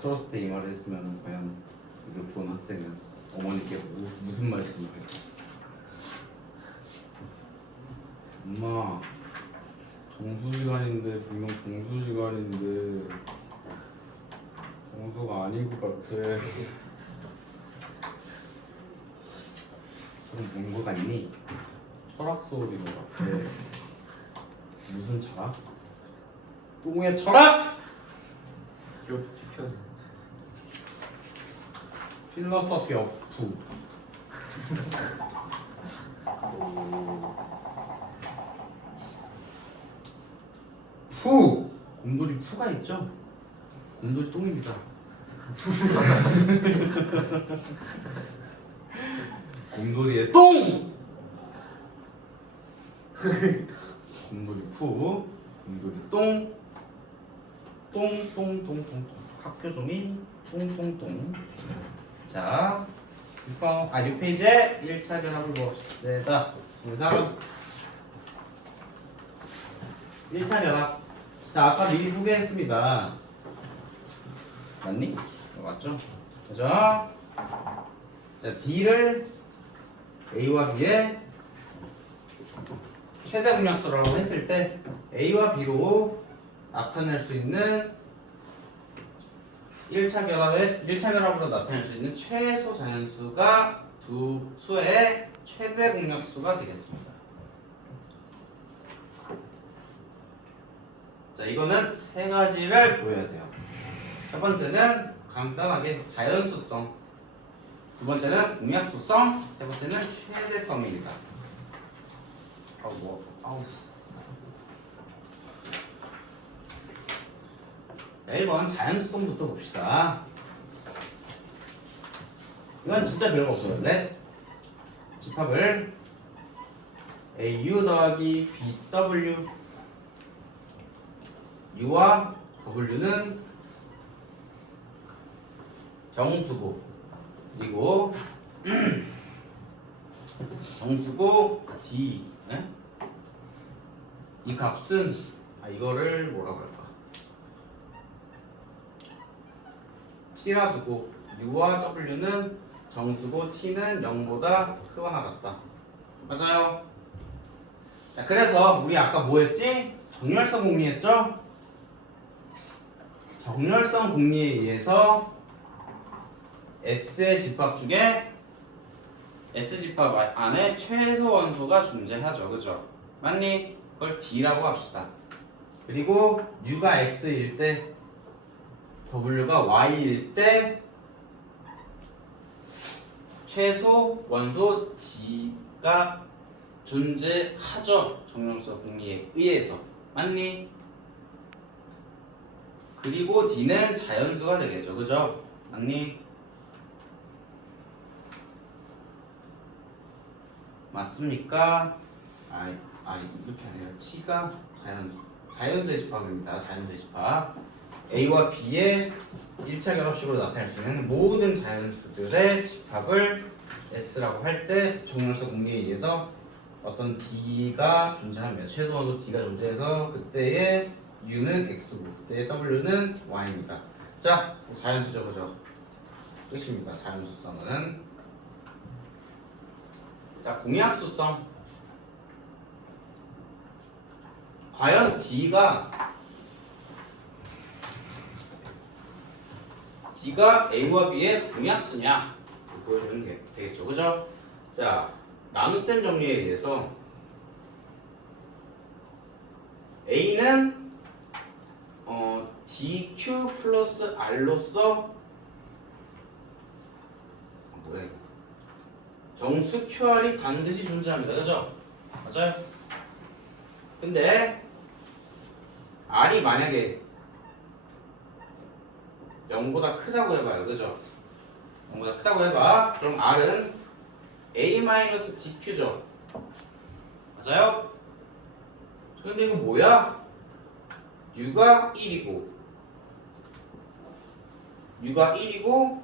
들었을 때 이 말을 했으면 과연 이걸 본 학생은 어머니께 무슨 말씀을 할까? 엄마 정수 시간인데 분명 정수 시간인데 정수가 아닌 것 같아. 그럼 뭔거 같니? 철학 수업인 것 같아. 무슨 철학? 똥의 철학! 기억 지켜서. Philosophy of Poo. 푸! 곰돌이 푸가 있죠? 곰돌이 똥입니다. 곰돌이의 똥! 곰돌이 푸, 곰돌이 똥, 똥똥똥똥똥. 학교 종이 똥똥똥. 자, 6페이지에 1차 결합을 봅시다. 다음 1차 결합. 자, 아까 미리 소개했습니다. 맞니? 맞죠? 그죠? 자, D를 A와 B의 최대 공약수라고 했을 때 A와 B로 나타낼 수 있는 1차 결합으로 나타낼 수 있는 최소 자연수가 두 수의 최대 공약수가 되겠습니다. 자, 이거는 세 가지를 보여야 돼요. 첫 번째는 간단하게 자연수성, 두 번째는 공약수성, 세 번째는 최대성입니다. 자, 1번 자연수성부터 봅시다. 이건 진짜 별거 없어요. 렛 집합을 AU 더하기 BW, U와 W는 정수고, 그리고 정수고 D, 네? 이 값은 이거를 뭐라고 할까? T라 두고 U와 W는 정수고 T는 0보다 크거나 같다. 맞아요? 자, 그래서 우리 아까 뭐 했지? 정렬성 공리했죠? 정렬성 공리에 의해서 S의 집합 중에 S 집합 안에 최소 원소가 존재하죠. 그죠? 맞니? 그걸 D라고 합시다. 그리고 U가 X일 때 W가 Y일 때 최소 원소 D가 존재하죠. 정렬성 공리에 의해서. 맞니? 그리고 D는 자연수가 되겠죠. 그죠? 맞니? 맞습니까? 이렇게 아니라 T가 자연수의 집합입니다. 자연수의 집합. A와 B의 1차 결합식으로 나타낼 수 있는 모든 자연수들의 집합을 S라고 할 때 정렬성 공리에 의해서 어떤 D가 존재하면 최소한도 D가 존재해서 그때의 U는 X고 그때의 W는 Y입니다. 자, 자연수죠. 그죠? 끝입니다. 자연수성은. 자, 공약수성. 과연 D가 A와 B의 공약수냐 보여주는 게 되겠죠. 그죠? 자, 나눗셈 정리에 의해서 A는 DQ 플러스 R로서 뭐야 이거? 정수 QR이 반드시 존재합니다. 그죠? 맞아요? 근데 R이 만약에 0보다 크다고 해봐요. 그죠? 0보다 크다고 해봐. 그럼 R은 A-DQ죠. 맞아요? 근데 이거 뭐야? U가 1이고 U가 1이고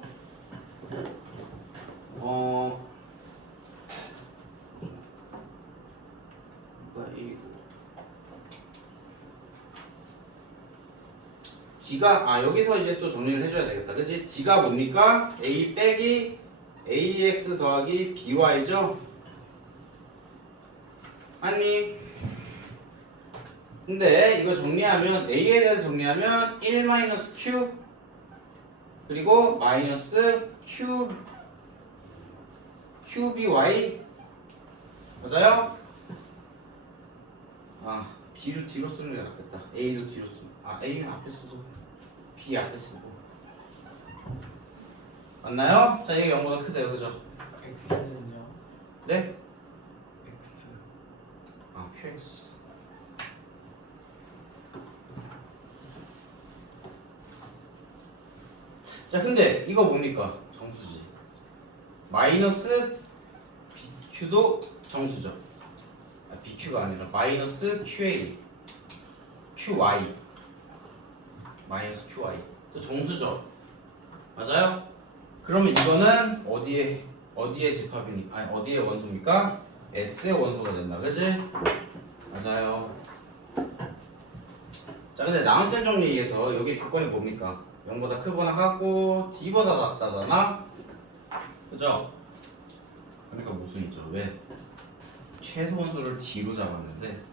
D가 여기서 이제 또 정리를 해줘야 되겠다. 그치? D가 뭡니까? A 빼기 AX 더하기 BY죠? 아니 근데 이거 정리하면 A에 대해서 정리하면 1-Q 그리고 마이너스 QBY 맞아요? B를 뒤로 쓰는 게 낫겠다. A도 뒤로 쓰고 A는 앞에 쓰고 B 앞에 쓰고 맞나요? 자 이게 0보다 크대요 그죠? X는요? 네? X. QX 자 근데 이거 뭡니까? 정수지 마이너스 BQ도 정수죠. BQ가 아니라 마이너스 QA QY 마이너스 QY 또 정수죠. 맞아요? 그러면 이거는 어디에 집합이니? 아니 어디에 원소입니까? S의 원소가 된다. 그지? 맞아요. 자 근데 나눗셈 정리에서 여기 조건이 뭡니까? 0보다 크거나 같고 D보다 낮다잖아? 그죠? 그러니까 모순이죠. 왜? 최소 원소를 D로 잡았는데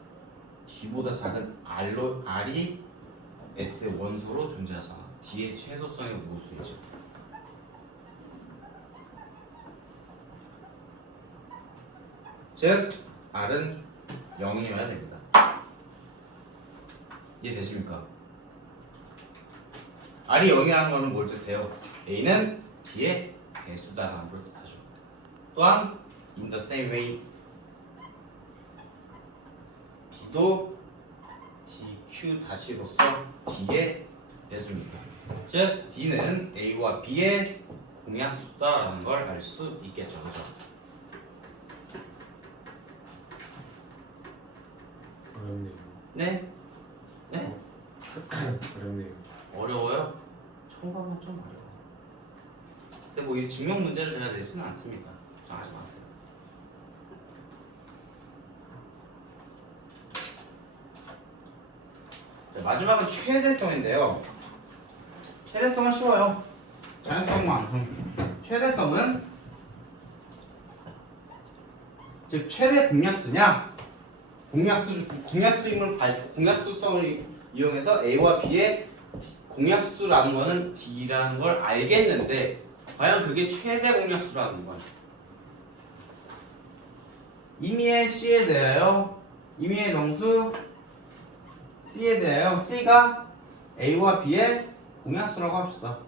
D보다 작은 R이 S의 원소로 존재하잖아. D의 최소성이 모순이죠. 즉 R은 0이어야 됩니다. 이해되십니까? R이 0이라는 것은 뭘 뜻해요? A는 D의 배수다라는 걸 뜻하죠. 또한 in the same way B도 DQ-로서 D의 배수입니다. 즉 D는 A와 B의 공약수다라는 걸 알 수 있겠죠. 그죠? 어렵네요. 네? 네? 어렵네요. 어려워요? 처음하면 좀 어려워. 근데 뭐 이 증명 문제를 제가 내지는 않습니다. 걱정하지 마세요. 자, 마지막은 최대성인데요. 최대성은 쉬워요. 자연성만큼. 최대성은 즉 최대 공약수냐? 공약수성을 이용해서 A와 B의 공약수라는 거는 D라는 걸 알겠는데 과연 그게 최대 공약수라는 건 임의의 C에 대하여 임의의 정수 C에 대하여 C가 A와 B의 공약수라고 합시다.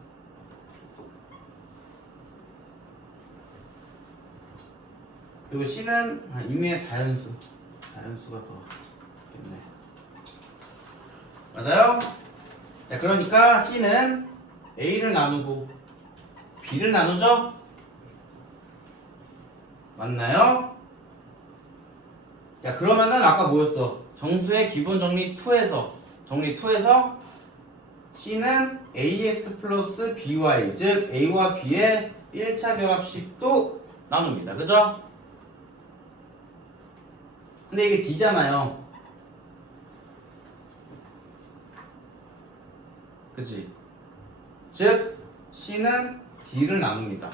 그리고 C는 임의의 자연수가 더 좋겠네. 맞아요? 자 그러니까 C는 A를 나누고 B를 나누죠? 맞나요? 자 그러면은 아까 뭐였어? 정수의 기본 정리 2에서 C는 AX 플러스 BY 즉 A와 B의 1차 결합식도 나눕니다. 그죠? 근데 이게 D잖아요. 그치? 즉 C는 D를 나눕니다.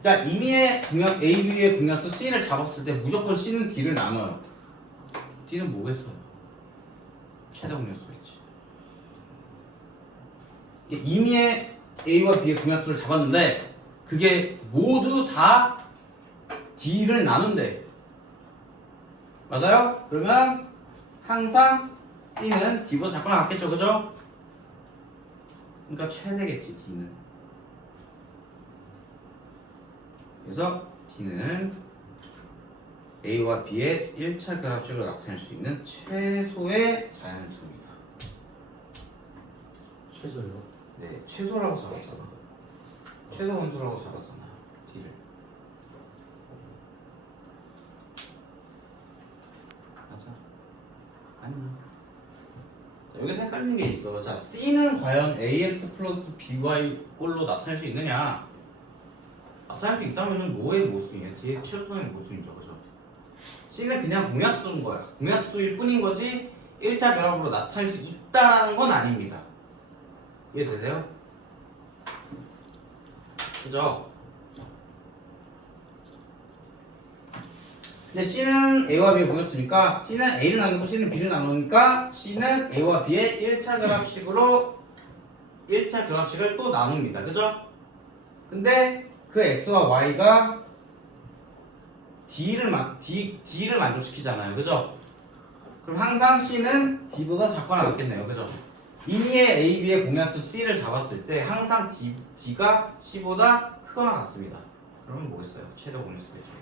그러니까 임의의 공약 A, B의 공약수 C를 잡았을 때 무조건 C는 D를 나눠요. D는 뭐겠어요? 최대 공약수겠지. 임의의 A와 B의 공약수를 잡았는데 그게 모두 다 D를 나눈대. 맞아요? 그러면 항상 C는 D보다 작거나 같겠죠, 그죠? 그러니까 최대겠지 D는. 그래서 D는 A와 B의 1차 결합식으로 나타낼 수 있는 최소의 자연수입니다. 최소요? 네, 최소라고 잡았잖아. 최소 원소라고 잡았잖아. D를. 맞아. 아니야. 자, 여기서 헷갈리는 게 있어. 자, C는 과연 AX 플러스 BY 꼴로 나타낼 수 있느냐? 나타낼 수 있다면 뭐의 모순이야? 뒤에 최소성의 모순이죠, 그죠? C는 그냥 공약수인 거야. 공약수일 뿐인 거지 1차 결합으로 나타낼 수 있다라는 건 아닙니다. 이해되세요? 그죠? 근데 C는 A와 B의 공약수니까 C는 A를 나누고 C는 B를 나누니까 C는 A와 B의 1차 결합식으로 1차 결합식을 또 나눕니다. 그죠? 근데 그 X와 Y가 D를 만족시키잖아요. 그죠? 그럼 항상 C는 D보다 작거나 같겠네요. 그죠? 미니의 A, B의 공약수 C를 잡았을 때 항상 D가 C보다 크거나 같습니다. 그러면 뭐겠어요? 최대 공약수겠죠.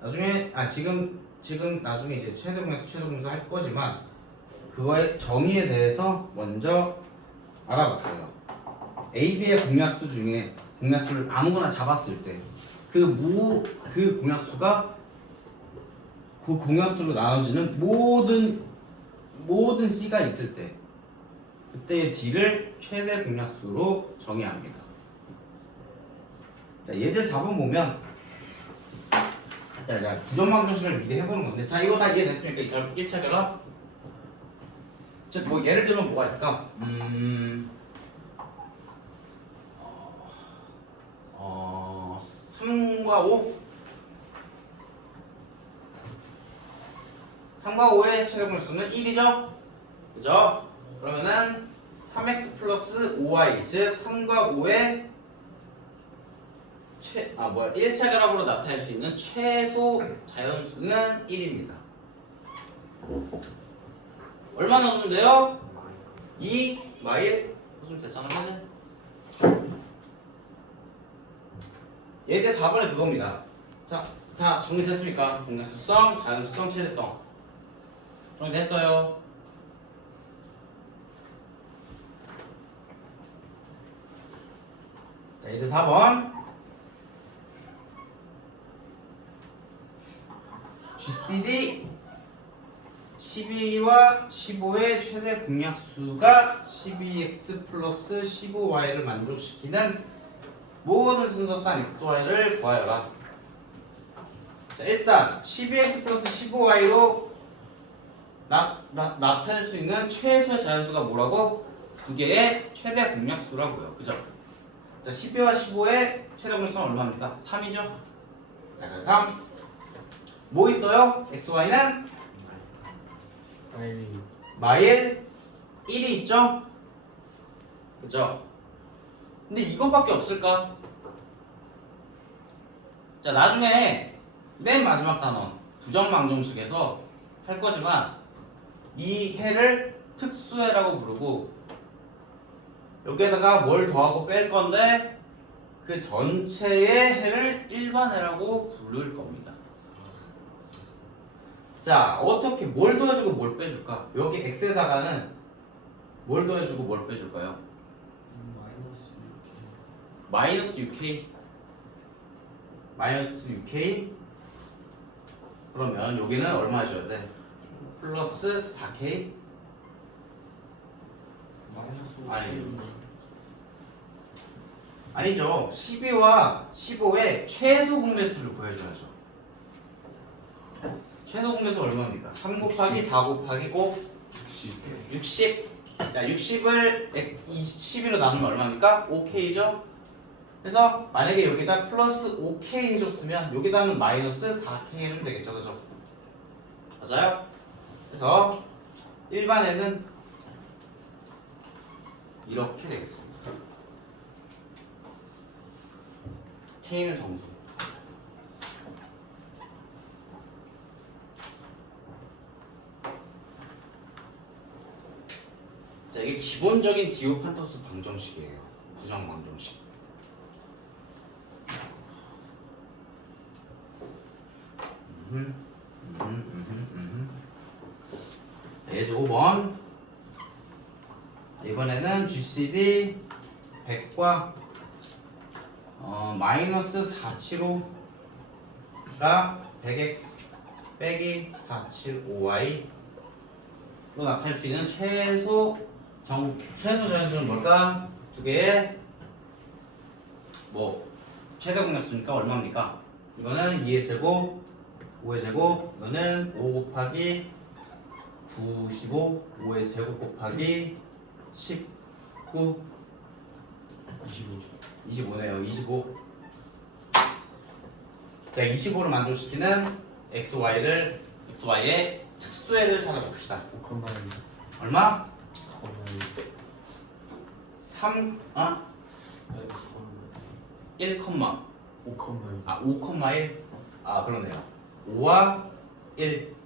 나중에 지금 나중에 이제 최대 공약수 할 거지만 그거의 정의에 대해서 먼저 알아봤어요. A, B의 공약수 중에 공약수를 아무거나 잡았을 때 그 공약수가 그 공약수로 나눠지는 모든 C가 있을 때 그때의 D를 최대 공약수로 정의합니다. 자, 예제 4번 보면 자, 부정방정식을 미리 해보는 건데 자, 이거 다 이해됐습니까? 1차 결합? 자, 뭐 예를 들면 뭐가 있을까? 3과 5? 3과 5의 최대 공약수는 1이죠? 그죠? 그러면은 3x 플러스 5y 즉 3과 5의 1차 결합으로 나타낼 수 있는 최소 다연수는 1입니다. 얼마 넣어주면 돼요? 2 마일 넣어주면 됐잖아, 그지? 예제 4번에 그겁니다. 자, 정리됐습니까? 공약수성, 자연수성, 최대성. 정리됐어요. 자, 이제 4번. GCD 12와 15의 최대 공약수가 12x 플러스 15y를 만족시키는 모든 순서상 xy를 구하여라. 자, 일단 12x 플러스 15y로 나타낼 수 있는 최소의 자연수가 뭐라고? 두 개의 최대 공약수라고요. 그죠? 자, 12와 15의 최대 공약수는 얼마입니까? 3이죠? 자, 그래서 3. 뭐 있어요? xy는 마일 1이 있죠? 그죠? 근데 이거밖에 없을까? 자, 나중에 맨 마지막 단원 부정방정식에서 할 거지만 이 해를 특수해라고 부르고 여기에다가 뭘 더하고 뺄 건데 그 전체의 해를 일반해라고 부를 겁니다. 자, 어떻게 뭘 더해주고 뭘 빼줄까? 여기 x에다가는 뭘 더해주고 뭘 빼줄까요? 마이너스 6k 그러면 여기는 얼마 줘야 돼? 플러스 4k 아니죠. 12와 15의 최소 공배수를 구해줘야죠. 최소 공배수 얼마입니까? 3 곱하기 4 곱하기 5 60. 자, 60을 12로 나누면 얼마입니까? 5k죠? 그래서 만약에 여기다 플러스 5k 해줬으면 여기다는 마이너스 4k 해주면 되겠죠, 그죠? 맞아요? 그래서 일반에는 이렇게 되겠습니다. k는 정수. 자, 이게 기본적인 디오판토스 방정식이에요. 부정 방정식. 자, 예제 5번. 이번에는 GCD 100과 마이너스 475가 100x 빼기 475y로 나타낼 수 있는 최소 자연수는 뭘까? 두 개의 최대 공약수니까 얼마입니까? 이거는 2의 제곱 5의 제곱, 이거는 5 곱하기 95, 5의 제곱 곱하기 10 19, 25. 25네요. 25. 자, 25를 만족시키는 xy의 특수해를 찾아봅시다. 5,1. 얼마? 5,1. 3, 아니 1, 5,1. 5,1. 그러네요. 5와 1.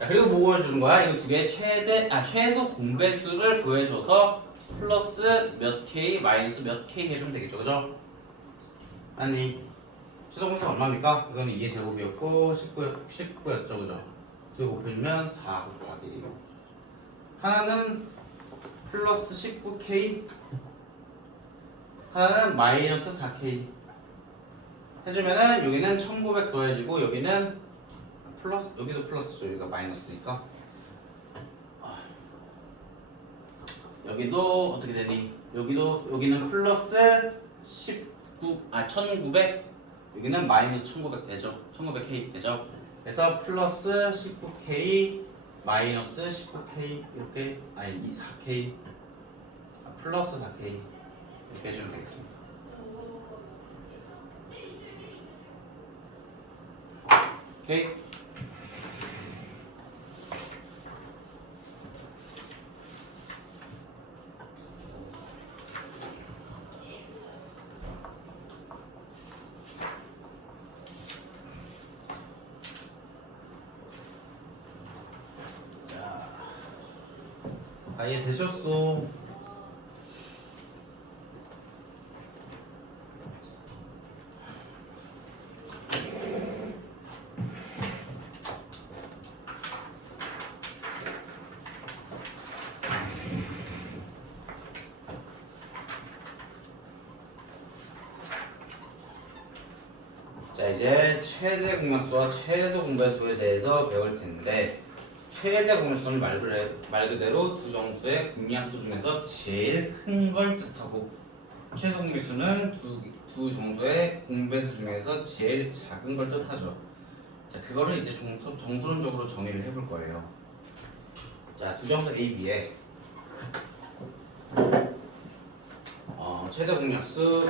자, 그리고 뭐 구해주는 거야? 이거 두 개 최소 공배수를 구해줘서 플러스 몇 k 마이너스 몇 k 해주면 되겠죠, 그죠? 아니, 최소 공배수가 얼마입니까? 이거는 2의 제곱이었고 19였죠, 그죠? 두 개 곱해주면 4 곱하기. 하나는 플러스 19k, 하나는 마이너스 4k. 해주면은 여기는 1900 더해지고 여기는 플러스, 여기도 플러스죠. 여기가 마이너스니까. 여기도 어떻게 되니? 여기는 플러스 1900. 여기는 마이너스 1900 되죠. 1900k 되죠. 그래서 플러스 19k 마이너스 19k 이렇게 4k 플러스 4k 이렇게 해주면 되겠습니다. 오케이. 자, 이해 되셨어? 자, 이제 최대 공약수와 최소 공배수에 대해서 배울 텐데, 최대 공약수는 말 그대로 두 정수의 공약수 중에서 제일 큰 걸 뜻하고, 최소 공배수는 두 정수의 공배수 중에서 제일 작은 걸 뜻하죠. 자, 그거를 이제 정수론적으로 정의를 해볼 거예요. 자, 두 정수 A, B에 최대 공약수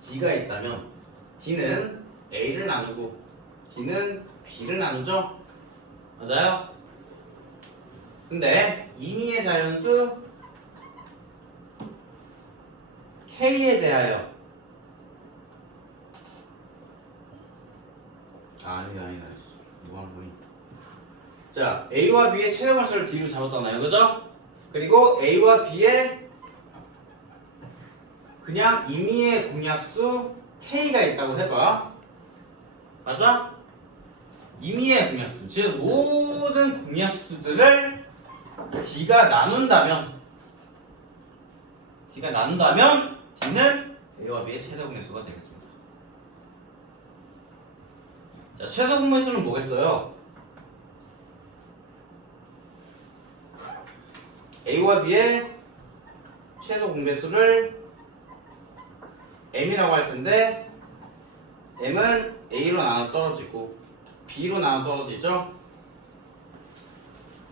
D가 있다면 D는 A를 나누고 D는 B를 나누죠? 맞아요? 근데 임의의 자연수 K에 대하여 아니다 뭐 하는 거니? 자, A와 B의 최대관수를 D로 잡았잖아요, 그죠? 그리고 A와 B의 그냥 임의의 공약수 K가 있다고 해봐. 맞아? 임의의 공약수, 즉 모든 공약수들을 D가 나눈다면 D는 A와 B의 최대 공약수가 되겠습니다. 자, 최소 공배수는 뭐겠어요? A와 B의 최소 공배수를 M이라고 할 텐데 M은 A로 나눠 떨어지고 B로 나눠 떨어지죠?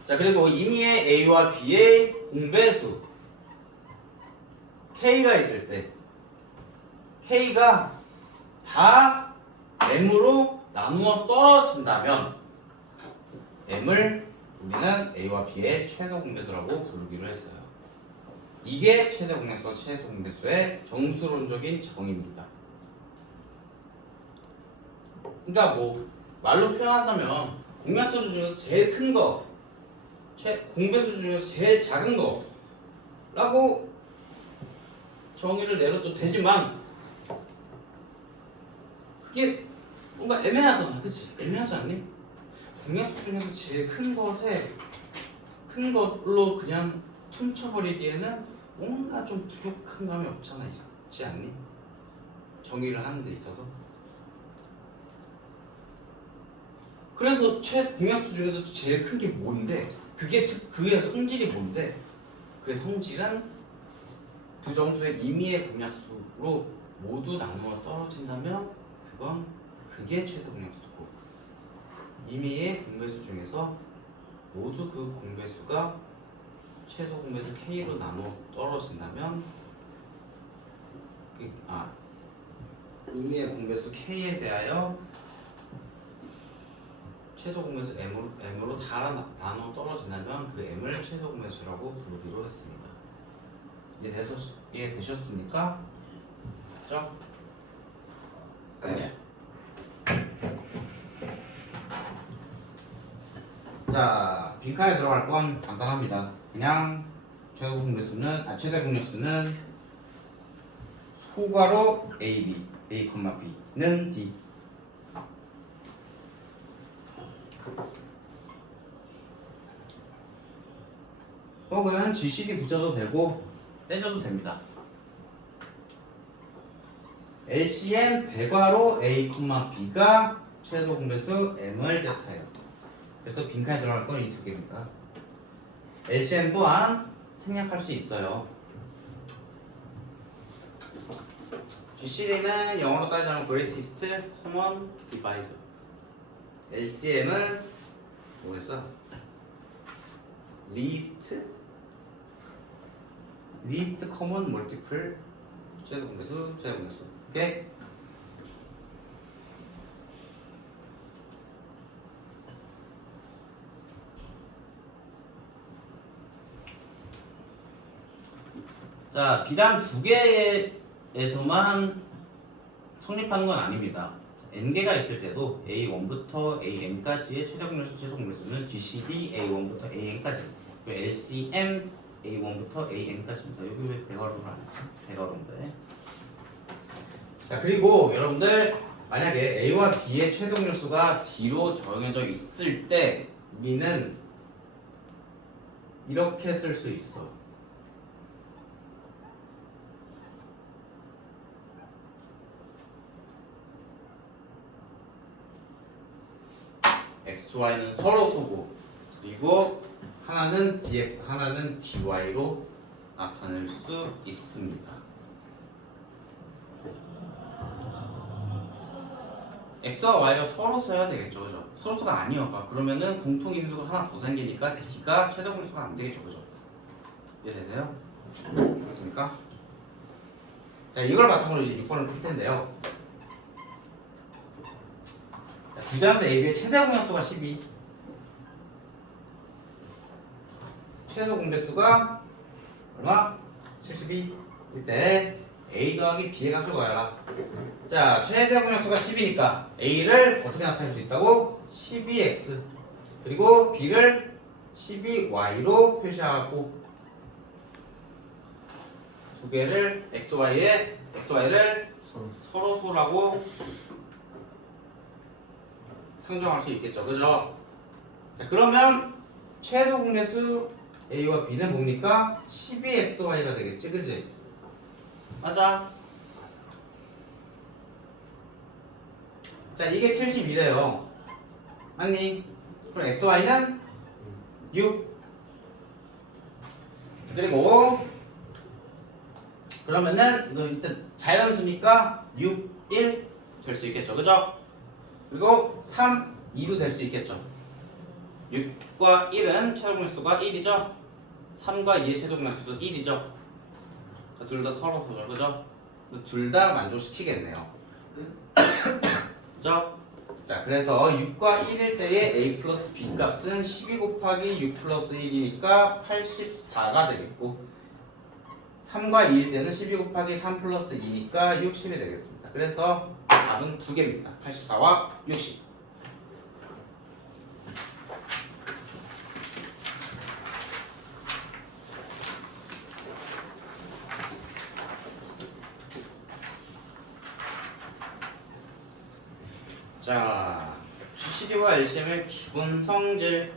자, 그리고 임의의 A와 B의 공배수 K가 있을 때 K가 다 M으로 나누어 떨어진다면 M을 우리는 A와 B의 최소 공배수라고 부르기로 했어요. 이게 최대 공약수와 최소 공배수의 정수론적인 정의입니다. 그러니까 뭐 말로 표현하자면 공약수 중에서 제일 큰 거, 공배수 중에서 제일 작은 거라고 정의를 내려도 되지만 그게 뭔가 애매하잖아, 그치? 애매하지 않니? 공약수 중에서 제일 큰 걸로 그냥 퉁쳐버리기에는 뭔가 좀 부족한 감이 없잖아, 있지 않니? 정의를 하는 데 있어서. 그래서 공약수 중에서 제일 큰 게 뭔데? 그의 성질이 뭔데? 그의 성질은 두 정수의 임의의 공약수로 모두 나누어 떨어진다면 그게 최소 공약수고, 임의의 공배수 중에서 모두 그 공배수가 최소 공배수 K로 나눠 떨어진다면 의미의 공배수 K에 대하여 최소 공배수 M으로 다 나눠 떨어진다면 그 M을 최소 공배수라고 부르기로 했습니다. 이해되셨습니까? 맞죠? 자, 빈칸에 들어갈 건 간단합니다. 그냥 최대 공배수는 소괄호 A, B는 D. 혹은 GCD 붙여도 되고 떼줘도 됩니다. LCM 대괄호 A, B가 최소 공배수 M을 뜻해요. 그래서 빈칸에 들어갈 건 이 두 개입니다. LCM 또한 생략할 수 있어요. GCD는 영어로 따지자면 Greatest Common Divisor. LCM은 뭐겠어? Least Common Multiple. 최소 공배수. 오케이? 자, 비단 두 개에서만 성립하는 건 아닙니다. n개가 있을 때도 A1부터 AN까지의 최대 공배수, 최소 공배수는 GCD A1부터 AN까지, 그리고 LCM A1부터 AN까지입니다. 여기 왜 대괄호를 안 했지? 대괄호인데. 자, 그리고 여러분들 만약에 A와 B의 최대 공배수가 D로 정해져 있을 때 우리는 이렇게 쓸 수 있어. XY는 서로 소고, 그리고 하나는 DX, 하나는 DY로 나타낼 수 있습니다. X와 Y가 서로 써야 되겠죠, 그죠? 서로수가 아니어봐. 그러면은 공통인수가 하나 더 생기니까 D가 최대 공수가 안 되겠죠, 그죠? 이해되세요? 됐습니까? 자, 이걸 바탕으로 이제 6번을 풀 텐데요. 부자수 AB의 최대 공약수가 12. 최소 공배수가 얼마? 72. 이때 A 더하기 B의 값을 구하라. 자, 최대 공약수가 10이니까 A를 어떻게 나타낼 수 있다고? 12X. 그리고 B를 12Y로 표시하고 두 개를 XY를 서로 소라고 상정할 수 있겠죠, 그죠? 자, 그러면 최소 공배수 A와 B는 뭡니까? 12XY가 되겠지, 그지? 맞아. 자, 이게 72래요. 맞니? 그럼 XY는 6. 그리고 그러면은 이거 일단 자연수니까 6, 1 될 수 있겠죠, 그죠? 그리고 3, 2도 될 수 있겠죠. 6과 1은 최소공약수가 1이죠. 3과 2의 최소공약수도 1이죠. 둘 다 서로 소죠, 그죠? 둘 다 만족시키겠네요. 그죠? 자, 그래서 6과 1일 때의 A 플러스 B 값은 12 곱하기 6 플러스 1이니까 84가 되겠고, 3과 2일 때는 12 곱하기 3 플러스 2니까 60이 되겠습니다. 그래서 답은 두 개입니다. 84와 60. 자, GCD와 LCM의 기본 성질.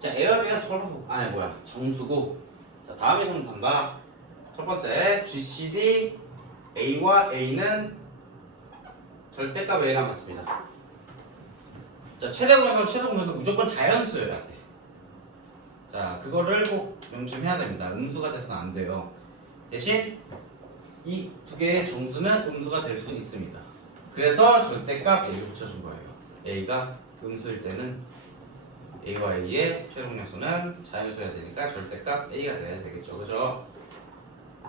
자, A와 B가 서로 정수고. 자, 다음에 성분한다. 첫 번째, GCD A와 A는 절대값 A랑 같습니다. 자, 최대 공약수, 최소 공약수 무조건 자연수여야 돼. 자, 그거를 꼭 명심해야 됩니다. 음수가 돼서는 안 돼요. 대신 이 두 개의 정수는 음수가 될 수 있습니다. 그래서 절대값 A를 붙여준 거예요. A가 음수일 때는 A와 A의 최종약수는 자연수여야 되니까 절대값 A가 돼야 되겠죠. 그죠?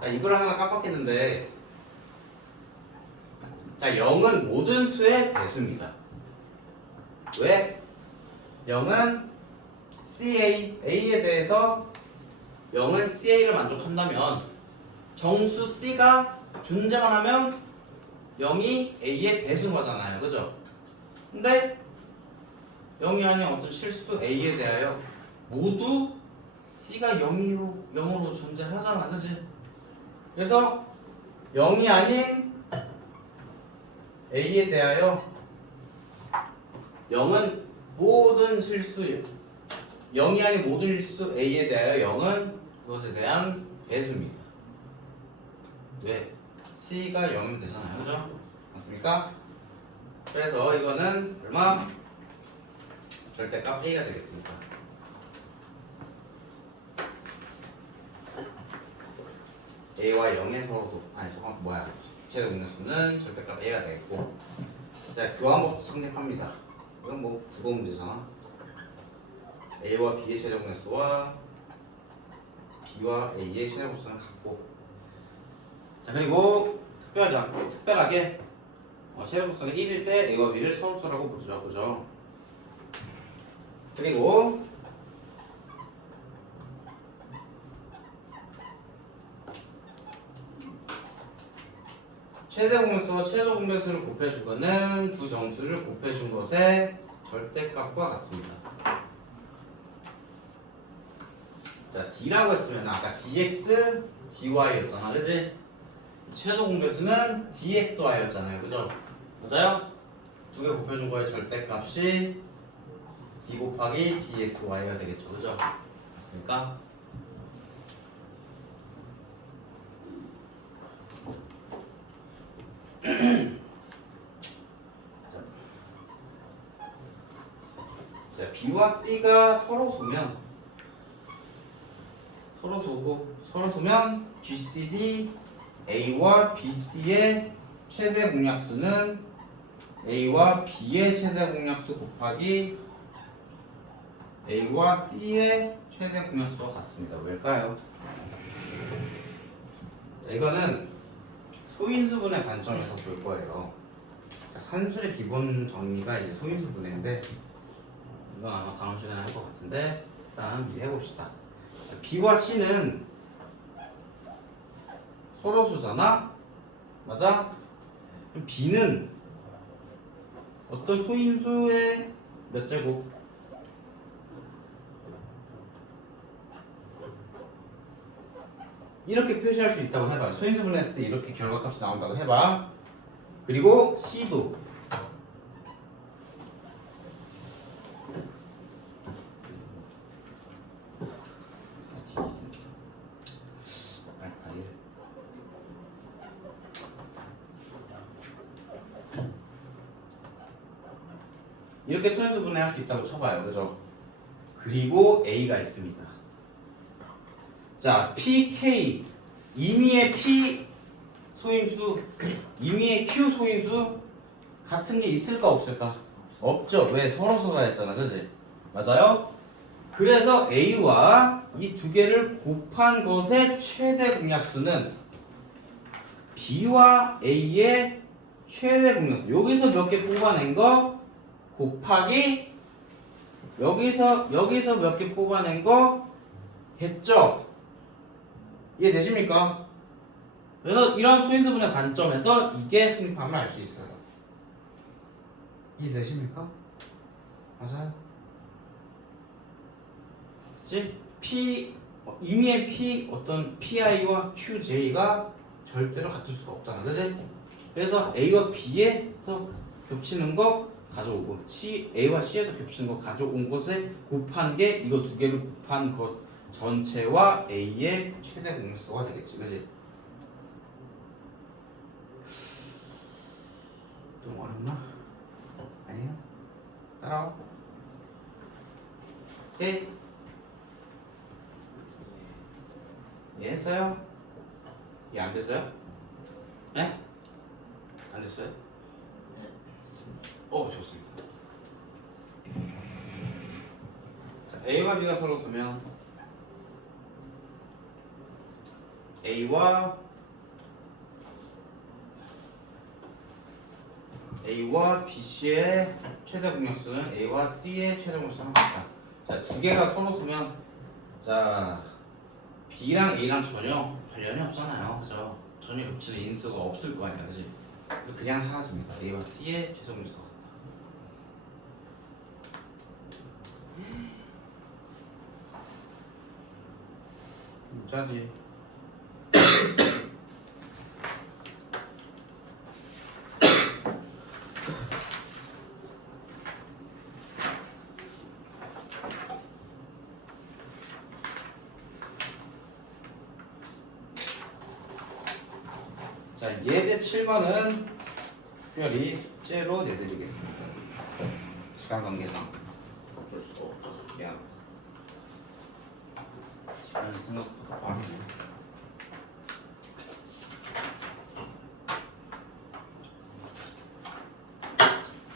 자, 이걸 하나 깜빡했는데, 자, 0은 모든 수의 배수입니다. 왜? 0은 A에 대해서 0은 CA를 만족한다면 정수 C가 존재만 하면 0이 A의 배수인 거잖아요. 그죠? 근데 0이 아닌 어떤 실수 A에 대하여 모두 C가 0으로 존재하잖아. 그지? 그래서 0이 아닌 A에 대하여 0은 모든 실수 0이 아닌 모든 실수 A에 대하여 0은 그것에 대한 배수입니다. 왜? C가 0이면 되잖아요. 그죠? 맞습니까? 그래서 이거는 얼마? 절대값 A가 되겠습니다. A와 0의 서로도 최대공약수는 절대값 A가 되겠고, 자, 교환법 성립합니다. 이건 뭐 국어 문제잖아. A와 B의 최대공약수와 B와 A의 최대공약수는 같고, 자, 그리고 특별하게 최대공약수가 1일 때 A와 B를 서로서라고 부르죠. 그죠? 그리고 최대공약수와 최소공약수를 곱해준 것은 두 정수를 곱해준 것의 절대값과 같습니다. 자, D라고 했으면 아까 dx, dy였잖아. 그지? 최소공배수는 dxy였잖아요. 그죠? 맞아요? 두 개 곱해준 거의 절대값이 d 곱하기 dxy가 되겠죠. 그죠? 맞습니까? 자, B와 C가 서로 소면 GCD A와 BC의 최대 공약수는 A와 B의 최대 공약수 곱하기 A와 C의 최대 공약수와 같습니다. 왜일까요? 자, 이거는 소인수분의 관점에서 볼 거예요. 자, 산술의 기본 정리가 이제 소인수분해인데 이건 아마 다음 시간에 할 것 같은데 일단 미리 해봅시다. B와 C는 서로소잖아? 맞아? 그럼 B는 어떤 소인수의 몇 제곱? 이렇게 표시할 수 있다고 해봐. 소인수 분해했을 때 이렇게 결과값이 나온다고 해봐. 그리고 C도 이렇게 소인수 분해할 수 있다고 쳐봐요. 그죠? 그리고 A가 있습니다. 자, PK 임의의 P 소인수, 임의의 Q 소인수 같은 게 있을까 없을까? 없죠. 왜? 서로서가 했잖아. 그지? 맞아요? 그래서 A와 이 두 개를 곱한 것의 최대 공약수는 B와 A의 최대 공약수. 여기서 몇 개 뽑아낸 거 곱하기 여기서 몇 개 뽑아낸 거 했죠? 이해되십니까? 그래서 이런 소인수분의 관점에서 이게 성립함을 알 수 있어요. 이해되십니까? 맞아요. 즉 임의의 P 어떤 PI와 QJ가 절대로 같을 수가 없잖아. 그지? 그래서 A와 B에서 겹치는 거 가져오고 A와 C에서 겹치는 거 가져온 것에 곱한 게 이거 두 개를 곱한 것 전체와 A의 최대 공약수가 되겠지. 그지? 좀 어렵나? 아니에요? 따라와. 오케이? 이해했어요? 이해 안 됐어요? 네? 안 됐어요? 네, 했습니다. 좋습니다. 자, A와 B가 서로 두면 A와 BC의 최대 공약수는 A와 C의 최대 공약수랑 같다. 자, 두 개가 서로 두면 자, B랑 A랑 전혀 관련이 없잖아요. 그죠? 전혀 겹치는 인수가 없을 거 아니야. 그지? 그래서 그냥 사라집니다. A와 C의 최대 공약수가 같다. 문자지. 자, 예제 7번은 특별히 숙제로 내드리겠습니다. 시간 관계상 어쩔 수가 없죠. 미안. 시간이 생각보다 빠르네.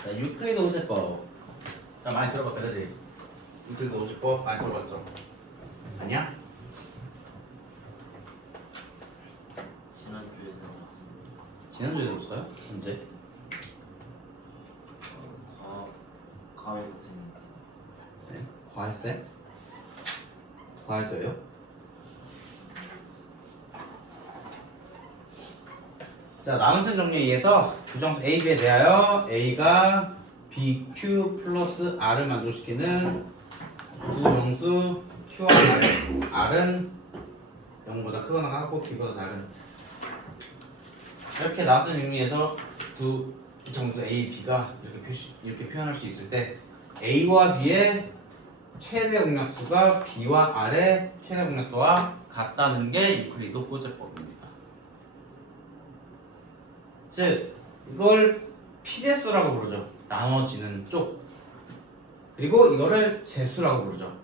자, 유클리드 오제법. 자, 많이 들어봤다, 그지? 유클리드 오제법 많이 들어봤죠? 아니야? 지난주에 나왔습니다. 지난주에 들었어요? 언제? 과외 선생님. 네. 과외쌤? 과외도요? 자, 나눗셈 정리에 의해서 부정수 A, B에 대하여 A가 BQ 플러스 R을 만족시키는 부정수 Q와 R은 0보다 크거나 같고 B보다 작은 이렇게 나눗셈 정리에서 두 정수 A, B가 이렇게 표현할 수 있을 때 A와 B의 최대 공약수가 B와 R의 최대 공약수와 같다는 게 유클리드 호재법입니다. 즉 이걸 피제수라고 부르죠. 나눠지는 쪽. 그리고 이거를 제수라고 부르죠.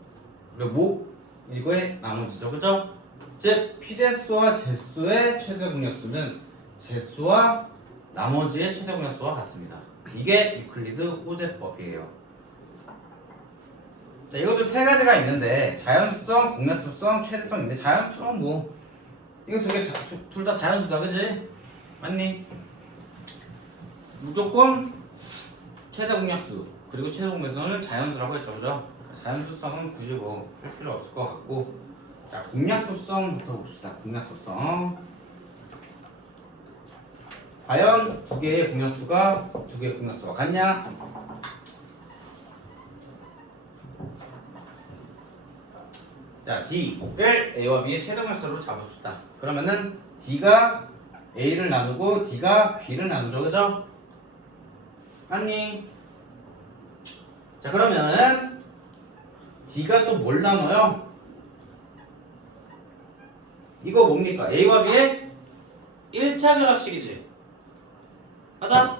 그리고 이거에 나눠지죠. 그죠? 즉 피제수와 제수의 최대 공약수는 제수와 나머지의 최대 공약수와 같습니다. 이게 유클리드 호재법이에요. 자, 이것도 세 가지가 있는데 자연수성, 공약수성, 최대성 있는데 자연수성은 뭐 이거 두 개 둘 다 자연수다, 그지? 맞니? 무조건 최대 공약수 그리고 최대 공약수는 자연수라고 했죠, 그죠? 자연수성은 굳이 뭐 할 필요 없을 것 같고, 자 공약수성부터 봅시다. 공약수성. 과연 두 개의 공약수가 같냐? 자, D를 A와 B의 최대 공약수로 잡읍시다. 그러면은 D가 A를 나누고 D가 B를 나누죠, 그죠? 아니. 자, 그러면은 D가 또 뭘 나눠요? 이거 뭡니까? A와 B의 1차 결합식이지. 맞아?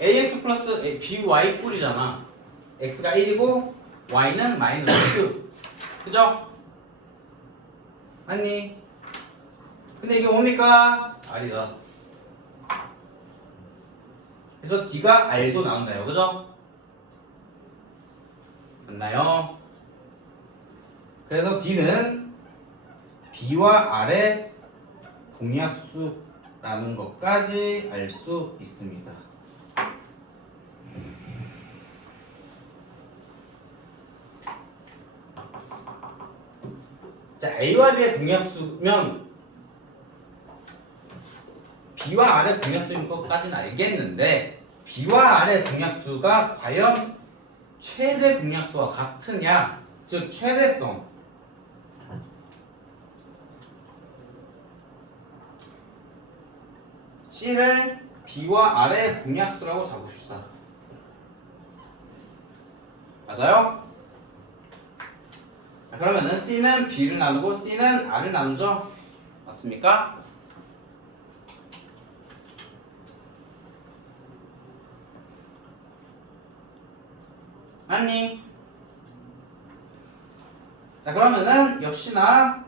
ax 플러스 by 꼴이잖아. x가 1이고 y는 마이너스 2. 그죠? 아니. 근데 이게 뭡니까? r이다. 그래서 d가 r도 나온다요. 그죠? 맞나요? 그래서 d는 b와 r의 공약수라는 것까지 알 수 있습니다. 자, A와 B의 공약수면 B와 R의 공약수인 것까지는 알겠는데 B와 R의 공약수가 과연 최대 공약수와 같으냐, 즉 최대성. C를 B와 R의 공약수라고 잡읍시다. 맞아요? 자, 그러면은 C는 B를 나누고 C는 R을 나누죠? 맞습니까? 아니. 자 그러면은 역시나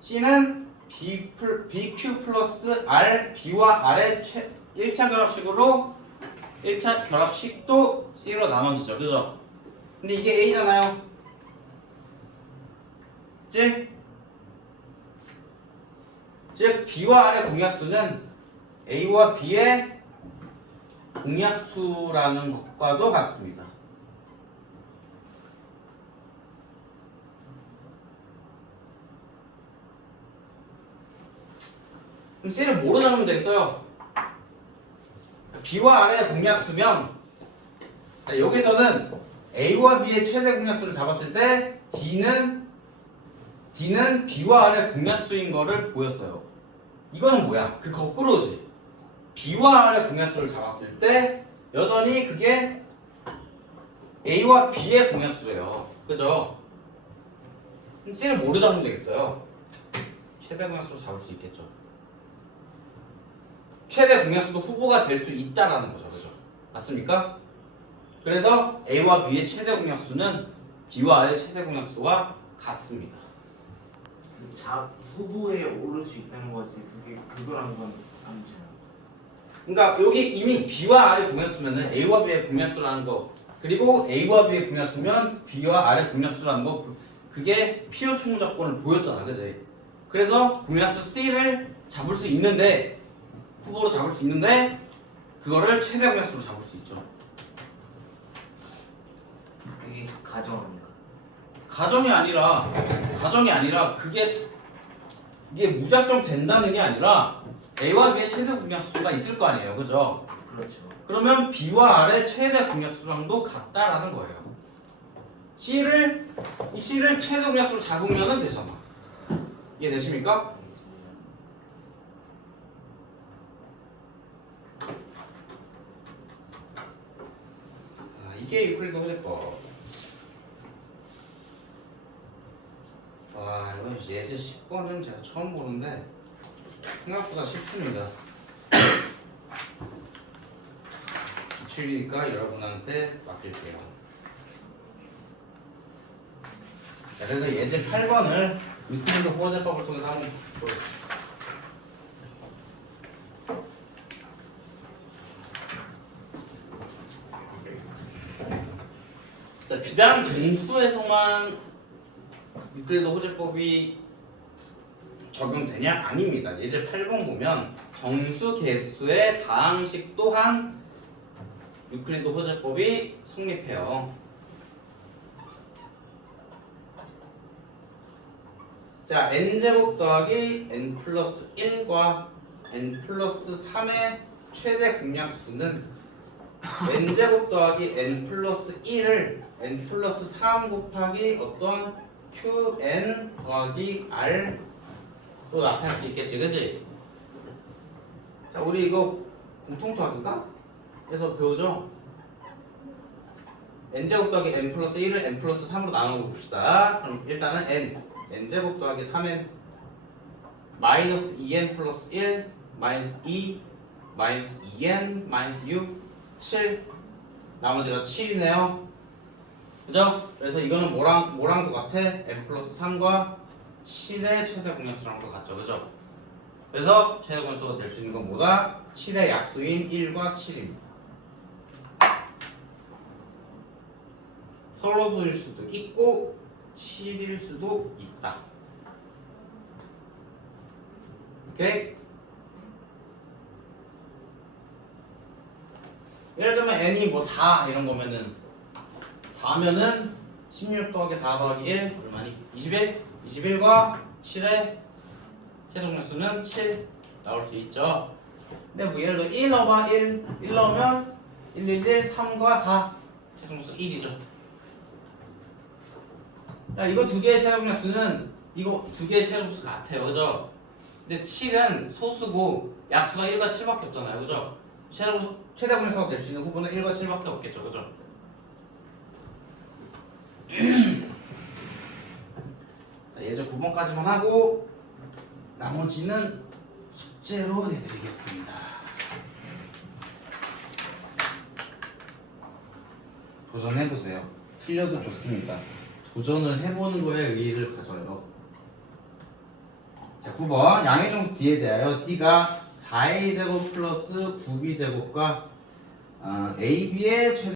C는 BQ 플러스 R, B와 R의 1차 결합식으로 1차 결합식도 C로 나눠지죠. 그죠? 근데 이게 A잖아요. 그치? 즉 B와 R의 공약수는 A와 B의 공약수라는 것과도 같습니다. 그럼 C를 뭐로 잡으면 되겠어요? B와 R의 공약수면 자, 여기서는 A와 B의 최대 공약수를 잡았을 때 D는 B와 R의 공약수인 거를 보였어요. 이거는 뭐야? 그 거꾸로지. B와 R의 공약수를 잡았을 때 여전히 그게 A와 B의 공약수래요. 그죠? 그럼 C를 뭐로 잡으면 되겠어요? 최대 공약수로 잡을 수 있겠죠. 최대 공약수도 후보가 될 수 있다라는 거죠. 그죠? 맞습니까? 그래서 A와 B의 최대 공약수는 B와 R의 최대 공약수와 같습니다. 후보에 오를 수 있다는 거지. 그거란 건 아니잖아. 그러니까 여기 이미 B와 R의 공약수면은 A와 B의 공약수라는 거, 그리고 A와 B의 공약수면 B와 R의 공약수라는 거, 그게 필요 충분 조건을 보였잖아, 그지? 그래서 공약수 C를 잡을 수 있는데, 후보로 잡을 수 있는데, 그거를 최대 공약수로 잡을 수 있죠. 그게 가정 아닌가? 가정이 아니라 이게 무작정 된다는 게 아니라 A와 B의 최대 공약수가 있을 거 아니에요, 그죠? 그렇죠. 그러면 B와 R의 최대 공약수랑도 같다라는 거예요. 이 C를 최대 공약수로 잡으면 되잖아. 이해되십니까? 알겠습니다. 이게 유클리드 호재법. 와, 이건 예제 10번은 제가 처음 보는데 생각보다 쉽습니다. 기출이니까 여러분한테 맡길게요. 자, 그래서 예제 8번을 유클리드 호재법을 통해서 한번 보겠습니다. 자, 비단 정수에서만 유클리드 호재법이 적용되냐? 아닙니다. 예제 8번 보면 정수 개수의 다항식 또한 유클리드 호재법이 성립해요. 자, n제곱 더하기 n 플러스 1과 n 플러스 3의 최대 공약수는 n제곱 더하기 n 플러스 1을 n 플러스 3 곱하기 어떤 qn 더하기 r로 나타낼 수 있겠지, 그치? 자, 우리 이거 공통수학인가? 그래서 배우죠? n제곱 더하기 n 플러스 1을 n 플러스 3으로 나누어 봅시다. 그럼 일단은 n제곱 더하기 3n 마이너스 2n 플러스 1 마이너스 2 마이너스 2n 마이너스 6 7 나머지가 7이네요. 그죠? 그래서 이거는 뭐랑도 같아? n 플러스 3과 7의 최대 공약수랑도 같죠. 그죠? 그래서 최대 공약수가 될 수 있는 건 뭐다? 7의 약수인 1과 7입니다. 서로소일 수도 있고 7일 수도 있다. 오케이? 예를 들면 n이 뭐 4 이런 거면은 4면은 16 더하기 4 더하기 1 얼마니? 21? 21과 7의 최대 공약수는 7 나올 수 있죠. 근데 뭐 예를 들어 1 넣어봐 1 넣으면 1, 1, 1, 3과 4 최대 공약수 1이죠. 야, 이거 두 개의 최대 공약수는 이거 두 개의 최대 공약수 같아요. 그죠? 근데 7은 소수고 약수가 1과 7밖에 없잖아요. 그죠? 최대 공약수가 될 수 있는 후보는 1과 7밖에 없겠죠. 그죠? 자, 예제 9번까지만 하고 나머지는 숙제로 내드리겠습니다. 도전해보세요. 틀려도 좋습니다. 도전을 해보는 거에 의의를 가져요. 자, 9번 양의 정수 D에 대하여 D가 4a제곱 플러스 9b제곱과 AB의 최대